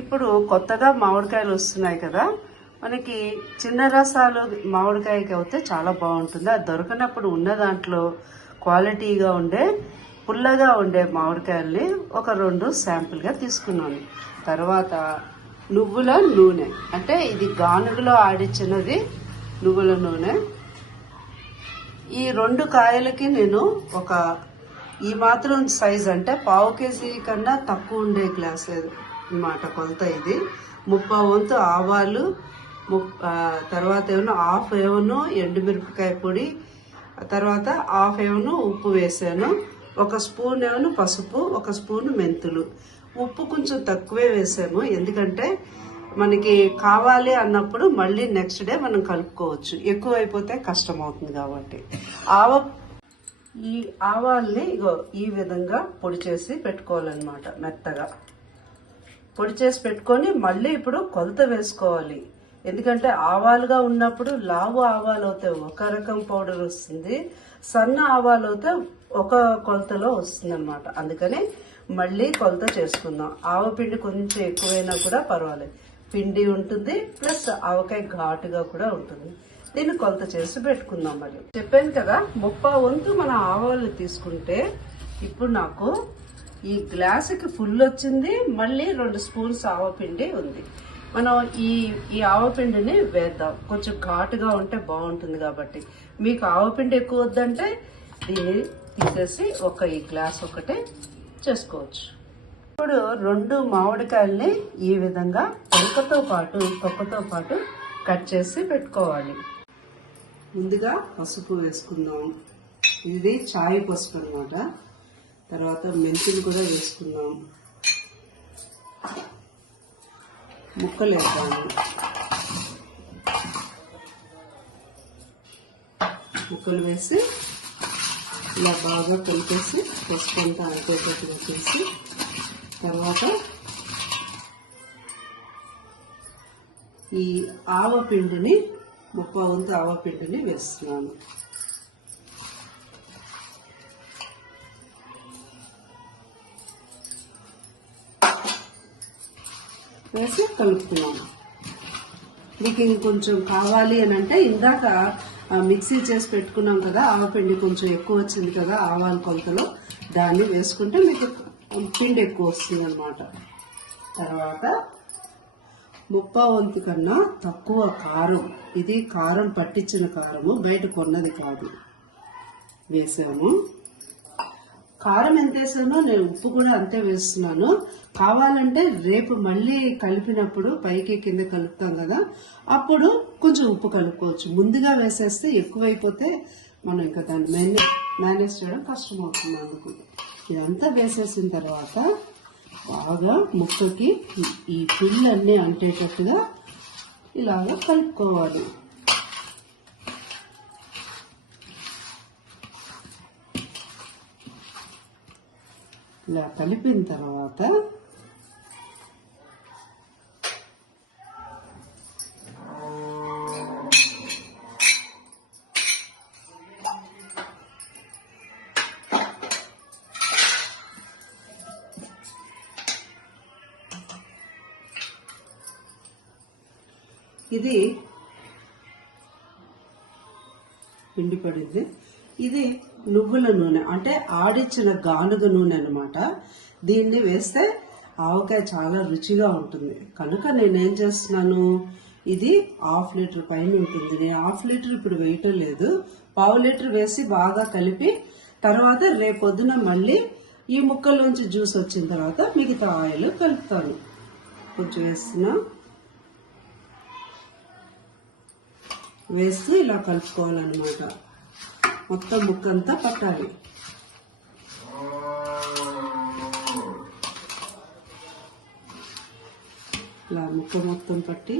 ఇప్పుడు కొత్తగా మామిడికాయలు వస్తున్నాయి కదా, మనకి చిన్న రసాలు మామిడికాయకి అయితే చాలా బాగుంటుంది. అది దొరకనప్పుడు ఉన్న దాంట్లో క్వాలిటీగా ఉండే పుల్లగా ఉండే మామిడికాయల్ని ఒక 2 శాంపుల్గా తీసుకున్నాను. తర్వాత నువ్వుల నూనె, అంటే ఇది గానుగలో ఆడిచ్చినది నువ్వుల నూనె. ఈ 2 కాయలకి నేను ఒక ఈ మాత్రం సైజ్, అంటే పావు కేజీ కన్నా తక్కువ ఉండే గ్లాస్ అన్నమాట కొలత. ఇది 30 వంతు ఆవాలు, తర్వాత ఏమో హాఫ్ ఏమో ఎండుమిరపకాయ పొడి, తర్వాత హాఫ్ ఏమో ఉప్పు వేసాను. 1 స్పూన్ ఏమో పసుపు, 1 స్పూన్ మెంతులు. ఉప్పు కొంచెం తక్కువే వేసాము, ఎందుకంటే మనకి కావాలి అన్నప్పుడు మళ్ళీ నెక్స్ట్ డే మనం కలుపుకోవచ్చు, ఎక్కువ అయిపోతే కష్టం అవుతుంది కాబట్టి. ఈ ఆవాల్ని ఈ విధంగా పొడి చేసి పెట్టుకోవాలన్నమాట. మెత్తగా పొడి చేసి పెట్టుకొని మళ్ళీ ఇప్పుడు కొలత వేసుకోవాలి. ఎందుకంటే ఆవాలుగా ఉన్నప్పుడు లావు ఆవాలు అయితే ఒక రకం పౌడర్ వస్తుంది, సన్న ఆవాలు అయితే ఒక కొలతలో వస్తుంది అనమాట. అందుకని మళ్ళీ కొలత చేసుకుందాం. ఆవపిండి కొంచెం ఎక్కువైనా కూడా పర్వాలేదు, పిండి ఉంటుంది ప్లస్ ఆవకాయ ఘాటుగా కూడా ఉంటుంది. దీన్ని కొలత చేసి పెట్టుకుందాం. మళ్ళీ చెప్పాను కదా, 30 వంతు మన ఆవాలు తీసుకుంటే ఇప్పుడు నాకు ఈ గ్లాసుకి ఫుల్ వచ్చింది. మళ్ళీ 2 స్పూన్స్ ఆవపిండి ఉంది. మనం ఈ ఆవపిండిని వేద్దాం, కొంచెం ఘాటుగా ఉంటే బాగుంటుంది కాబట్టి. మీకు ఆవపిండి ఎక్కువ వద్దంటే దీన్ని తీసేసి ఈ గ్లాస్ ఒకటే చేసుకోవచ్చు. ఇప్పుడు 2 మామిడికాయల్ని ఈ విధంగా తొక్కతో పాటు కట్ చేసి పెట్టుకోవాలి. ముందుగా పసుపు వేసుకుందాం, ఇది చాయ్ పసుపు అన్నమాట. తర్వాత మెంతులు కూడా వేసుకుందాం, ముక్కలు వేద్దాము. ముక్కలు వేసి ఇలా బాగా కలిపేసి పసుపు అంతా అంటేటట్టుగా చేసి, తర్వాత ఈ ఆవపిండిని 30 వంతు ఆవపిండిని వేస్తున్నాను. వేసి కలుపుతున్నాను. మీకు ఇంకొంచెం కావాలి అని అంటే ఇందాక మిక్సీ చేసి పెట్టుకున్నాం కదా, ఆవపిండి కొంచెం ఎక్కువ వచ్చింది కదా ఆవాల కొలతలో, దాన్ని వేసుకుంటే మీకు పిండి ఎక్కువ వస్తుంది అనమాట. తర్వాత 30 వంతు కన్నా తక్కువ కారం, ఇది కారం పట్టించిన కారము, బయట కొన్నది కాదు, వేసాము. కారం ఎంత వేసానో నేను ఉప్పు కూడా అంతే వేస్తున్నాను. కావాలంటే రేపు మళ్ళీ కలిపినప్పుడు పైకి కింద కలుపుతాం కదా, అప్పుడు కొంచెం ఉప్పు కలుపుకోవచ్చు. ముందుగా వేసేస్తే ఎక్కువైపోతే మనం ఇంకా దాన్ని మేనేజ్ చేయడం కష్టం అవుతుంది. అందుకు ఇదంతా వేసేసిన తర్వాత బాగా ముక్కకి ఈ పిల్లన్నీ అంటేటట్టుగా ఇలాగా కలుపుకోవాలి. ఇలా కలిపిన తర్వాత ఇది పిండి పడింది. ఇది నువ్వుల నూనె, అంటే ఆడిచ్చిన గానుగ నూనె అనమాట. దీన్ని వేస్తే ఆవకాయ చాలా రుచిగా ఉంటుంది. కనుక నేనేం చేస్తున్నాను, ఇది 1/2 లీటర్ పైన ఉంటుంది. నేను 1/2 లీటర్ ఇప్పుడు వేయటం లేదు, 1/4 లీటర్ వేసి బాగా కలిపి తర్వాత రేపొద్దున మళ్ళీ ఈ ముక్కల్లోంచి జ్యూస్ వచ్చిన తర్వాత మిగతా ఆయిల్ కలుపుతాను. కొంచెం వేస్తూ ఇలా కలుపుకోవాలన్నమాట. మొత్తం ముక్కంతా పట్టాలి. ఇలా ముక్క మొత్తం పట్టి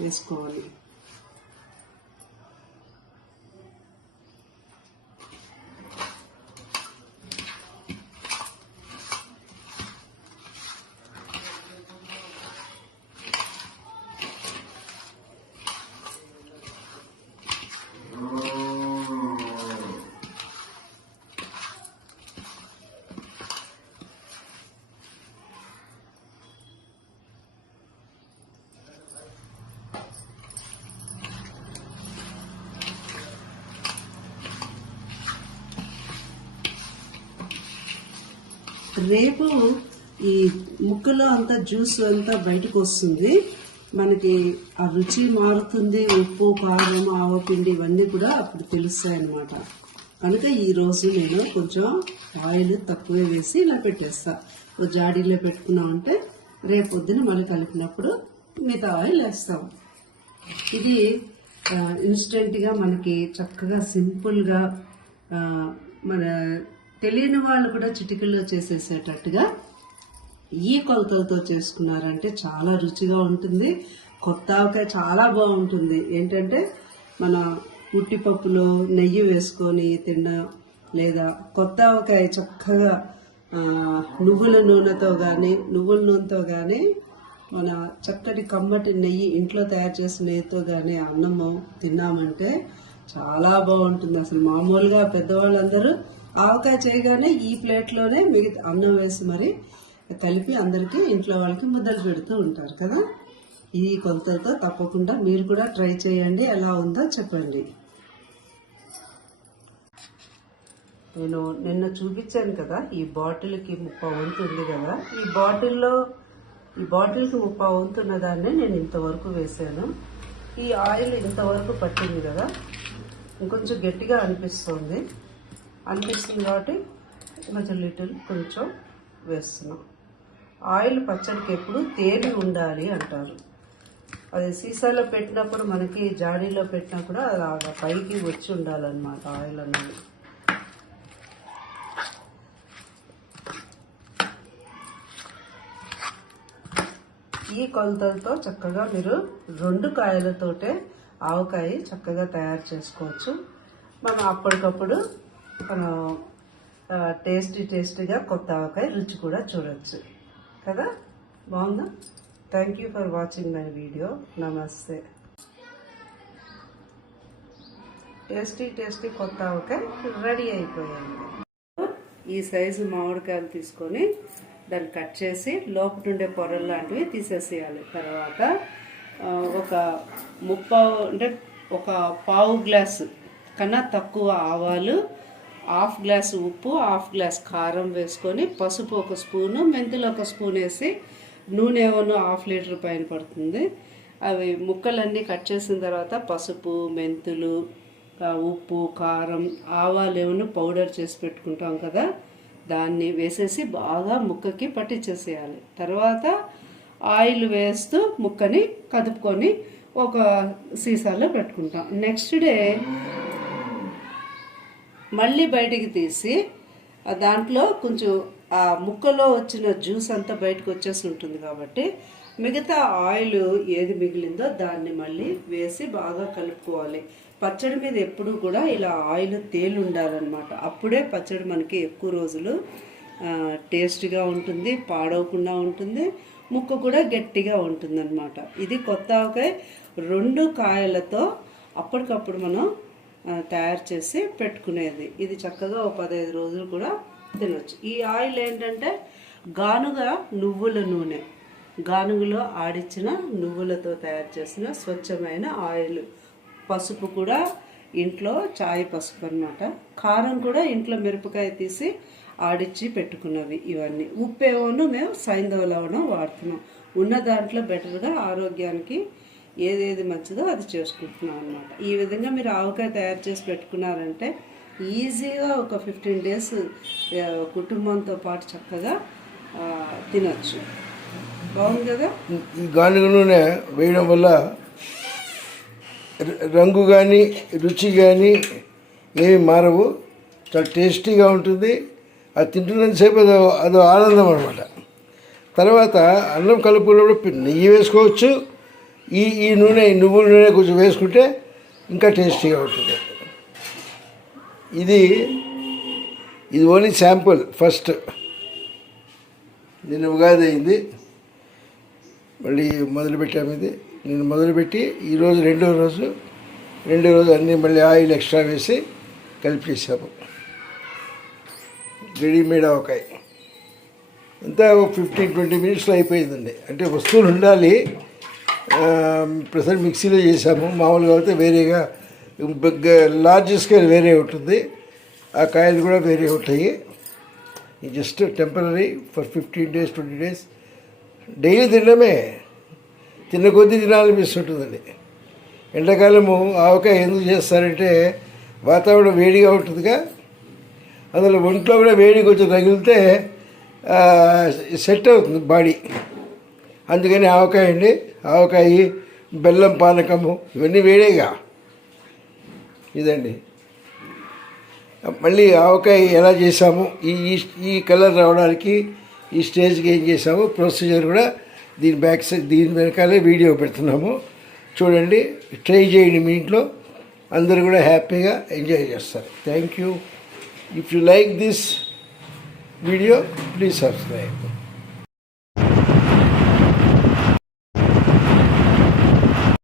వేసుకోవాలి. రేపు ఈ ముక్కలో అంతా జ్యూస్ అంతా బయటకు వస్తుంది, మనకి ఆ రుచి మారుతుంది. ఉప్పు, కారం, ఆవపిండి ఇవన్నీ కూడా అప్పుడు తెలుస్తాయి అన్నమాట. కనుక ఈరోజు నేను కొంచెం ఆయిల్ తక్కువే వేసి ఇలా పెట్టేస్తా. జాడీలో పెట్టుకున్నామంటే రేపు పొద్దున మళ్ళీ కలిపినప్పుడు మిగతా ఆయిల్ వేస్తాం. ఇది ఇన్స్టెంట్గా మనకి చక్కగా సింపుల్గా మన తెలియని వాళ్ళు కూడా చిటికల్లో చేసేసేటట్టుగా ఈ కొలతలతో చేసుకున్నారంటే చాలా రుచిగా ఉంటుంది. కొత్త ఆవకాయ చాలా బాగుంటుంది. ఏంటంటే మన ఉట్టిపప్పులో నెయ్యి వేసుకొని తినడం, లేదా కొత్త ఆవకాయ చక్కగా నువ్వుల నూనెతో కానీ మన చక్కటి కమ్మటి నెయ్యి ఇంట్లో తయారు చేసిన నెయ్యితో కానీ అన్నము తిన్నామంటే చాలా బాగుంటుంది. అసలు మామూలుగా పెద్దవాళ్ళందరూ ఆవకాయ చేయగానే ఈ ప్లేట్లోనే మిగతా అన్నం వేసి మరి కలిపి అందరికీ ఇంట్లో వాళ్ళకి ముద్దలు పెడుతూ ఉంటారు కదా. ఈ కొలతలతో తప్పకుండా మీరు కూడా ట్రై చేయండి, ఎలా ఉందో చెప్పండి. నేను నిన్న చూపించాను కదా, ఈ బాటిల్కి 30 వంతు ఉంది కదా, ఈ బాటిల్కి 30 వంతు ఉన్న దాన్ని నేను ఇంతవరకు వేసాను. ఈ ఆయిల్ ఇంతవరకు పట్టింది కదా, ఇంకొంచెం గట్టిగా అనిపిస్తుంది కాబట్టి కొంచెం వేస్తున్నాం. ఆయిల్ పచ్చడికి ఎప్పుడు తేలి ఉండాలి అంటారు. అది సీసాలో పెట్టినప్పుడు మనకి జాడీలో పెట్టినప్పుడు అది పైకి వచ్చి ఉండాలన్నమాట ఆయిల్ అనేది. ఈ కొలతలతో చక్కగా మీరు 2 కాయలతోటే ఆవకాయ చక్కగా తయారు చేసుకోవచ్చు. మనం అప్పటికప్పుడు మనం టేస్టీగా కొత్త ఆవకాయ రుచి కూడా చూడొచ్చు కదా. బాగుందా? Thank you for watching my video. నమస్తే. టేస్టీ కొత్త ఆవకాయ రెడీ అయిపోయింది. ఈ సైజు మామిడికాయలు తీసుకొని దాన్ని కట్ చేసి లోపల ఉండే పొరలు లాంటివి తీసేసేయాలి. తర్వాత ఒక పావు గ్లాసు కన్నా తక్కువ ఆవాలు, 1/2 గ్లాసు ఉప్పు, 1/2 గ్లాస్ కారం వేసుకొని, పసుపు 1 స్పూను, మెంతులు 1 స్పూన్ వేసి, నూనె 1/2 లీటర్ పైన పడుతుంది. అవి ముక్కలన్నీ కట్ చేసిన తర్వాత పసుపు, మెంతులు, ఉప్పు, కారం, ఆవాలు పౌడర్ చేసి పెట్టుకుంటాం కదా, దాన్ని వేసేసి బాగా ముక్కకి పట్టించేసేయాలి. తర్వాత ఆయిల్ వేస్తూ ముక్కని కదుపుకొని ఒక సీసాలో పెట్టుకుంటాం. నెక్స్ట్ డే మళ్ళీ బయటికి తీసి దాంట్లో కొంచెం ఆ ముక్కలో వచ్చిన జ్యూస్ అంతా బయటకు వచ్చేసి ఉంటుంది కాబట్టి మిగతా ఆయిల్ ఏది మిగిలిందో దాన్ని మళ్ళీ వేసి బాగా కలుపుకోవాలి. పచ్చడి మీద ఎప్పుడు కూడా ఇలా ఆయిల్ తేలి ఉండాలన్నమాట. అప్పుడే పచ్చడి మనకి ఎక్కువ రోజులు టేస్ట్గా ఉంటుంది, పాడవకుండా ఉంటుంది, ముక్క కూడా గట్టిగా ఉంటుందన్నమాట. ఇది కొత్త ఆవకాయ 2 కాయలతో అప్పటికప్పుడు మనం తయారు చేసి పెట్టుకునేది. ఇది చక్కగా 15 రోజులు కూడా తినొచ్చు. ఈ ఆయిల్ ఏంటంటే నువ్వుల నూనె, గానుగలో ఆడించిన నువ్వులతో తయారు చేసిన స్వచ్ఛమైన ఆయిల్. పసుపు కూడా ఇంట్లో చాయ్ పసుపు అన్నమాట. కారం కూడా ఇంట్లో మిరపకాయ తీసి ఆడిచ్చి పెట్టుకున్నవి ఇవన్నీ. ఉప్పేమో మేము సైంధవ లవణం వాడుతున్నాం. ఉన్న దాంట్లో బెటర్గా ఆరోగ్యానికి ఏదేది మంచిదో అది చేసుకుంటున్నాం అన్నమాట. ఈ విధంగా మీరు ఆవకాయ తయారు చేసి పెట్టుకున్నారంటే ఈజీగా ఒక 15 డేస్ కుటుంబంతో పాటు చక్కగా తినచ్చు. బాగుంది కదా. ఈ గానుగ నూనె వేయడం వల్ల రంగు కానీ రుచి కానీ ఏమి మారవు, చాలా టేస్టీగా ఉంటుంది. అది తింటున్నంతసేపు అదో ఆనందం అనమాట. తర్వాత అన్నం కలుపుకున్నప్పుడు నెయ్యి వేసుకోవచ్చు. ఈ నువ్వుల నూనె కొంచెం వేసుకుంటే ఇంకా టేస్టీగా ఉంటుంది. ఇది ఓన్లీ శాంపుల్. ఫస్ట్ నిన్న ఉగాది అయింది, మళ్ళీ మొదలుపెట్టాము. ఇది నేను మొదలుపెట్టి ఈరోజు రెండో రోజు అన్నీ మళ్ళీ ఆయిల్ ఎక్స్ట్రా వేసి కలిపేసాము. రెడీమేడ్ ఆవకాయ అంతా 15-20 మినిట్స్లో అయిపోయిందండి. అంటే వస్తువులు ఉండాలి. ప్రజెంట్ మిక్సీలో చేసాము. మామూలుగా అయితే వేరేగా లార్జ్ స్కేల్ వేరే ఉంటుంది, ఆ కాయలు కూడా వేరే ఉంటాయి. ఇది just temporary for 15 days 20 days. Daily తినడమే, తిన్న కొద్దీ తినాలనిపిస్తుంటుందండి. ఎండాకాలము ఆవకాయ ఎందుకు చేస్తారంటే వాతావరణం వేడిగా ఉంటుందిగా, అందులో ఒంట్లో కూడా వేడి కొంచెం తగిలితే సెట్ అవుతుంది బాడీ. అందుకని ఆవకాయ అండి. ఆవకాయ, బెల్లం పానకము ఇవన్నీ వేడేగా. ఇదండి మళ్ళీ ఆవకాయ ఎలా చేసాము, ఈ కలర్ రావడానికి ఈ స్టేజ్కి ఏం చేసాము ప్రొసీజర్ కూడా దీని వెనకాలే వీడియో పెడుతున్నాము. చూడండి, ట్రై చేయండి మీ ఇంట్లో, అందరూ కూడా హ్యాపీగా ఎంజాయ్ చేస్తారు. Thank you. If you like this video please subscribe.